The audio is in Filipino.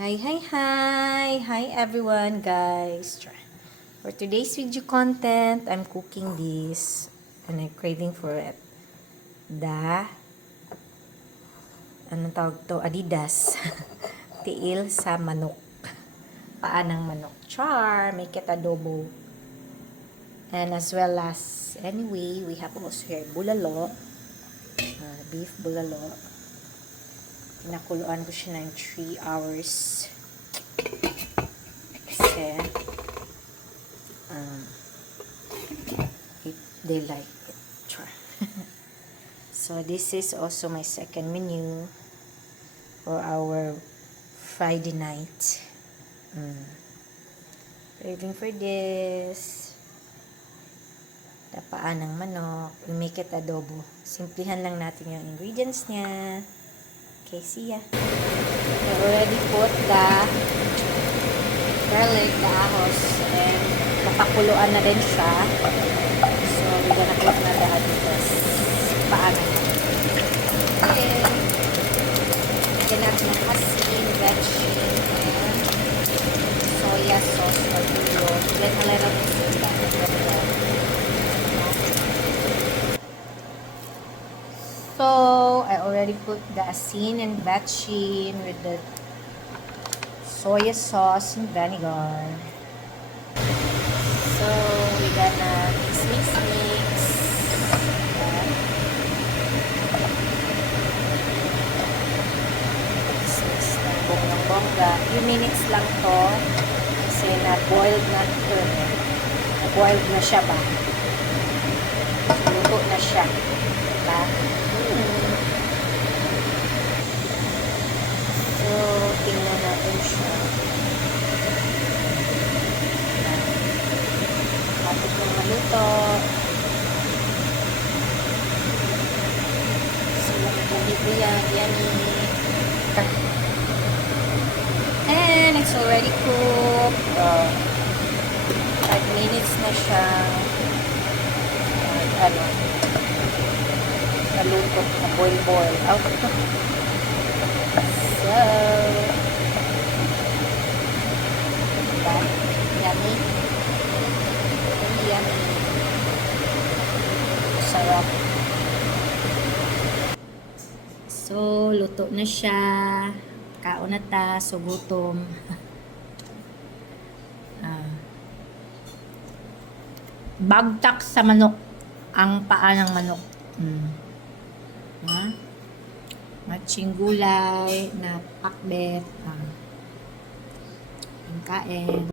Hi everyone guys. For today's video content, I'm cooking this and I'm craving for it. Anong tawag to? Adidas. Tiil sa manok. Paa ng manok. Char! Make it adobo. And as well as, anyway, we have also here bulalo. Beef bulalo. Pinakuluan ko siya ng 3 hours. Kasi, they like it. Try. So, this is also my second menu for our Friday night. Craving for this. Tapaan ng manok. We make it adobo. Simplihan lang natin yung ingredients niya. Okay, see ya. I already put the garlic, the ahos, and napakuluan na din siya. So, we're gonna put na the adidas. Paano? Okay. Lagyan natin ng asin, veggie, and soya sauce or tuyo. Then, a little bit sila. So, I already put the asin and veggie with the soya sauce and vinegar. So, we're gonna mix. Mix ng bonggang-bongga. Few minutes lang to. Kasi na-boiled na ito. Na-boiled na siya ba? Luto na siya. Diba? So, tingnan natin siya. Kapit ng maluto. Sila ito yan. And it's already cooked. 5 minutes na siya. Naluto. Na-boil. Out. So, diba? Yummy. Yummy. Sarap. So, luto na siya. Kaon na ta. So, gutom. Bagtak sa manok. Ang paa ng manok. Matching gulay na pakbet. Kain.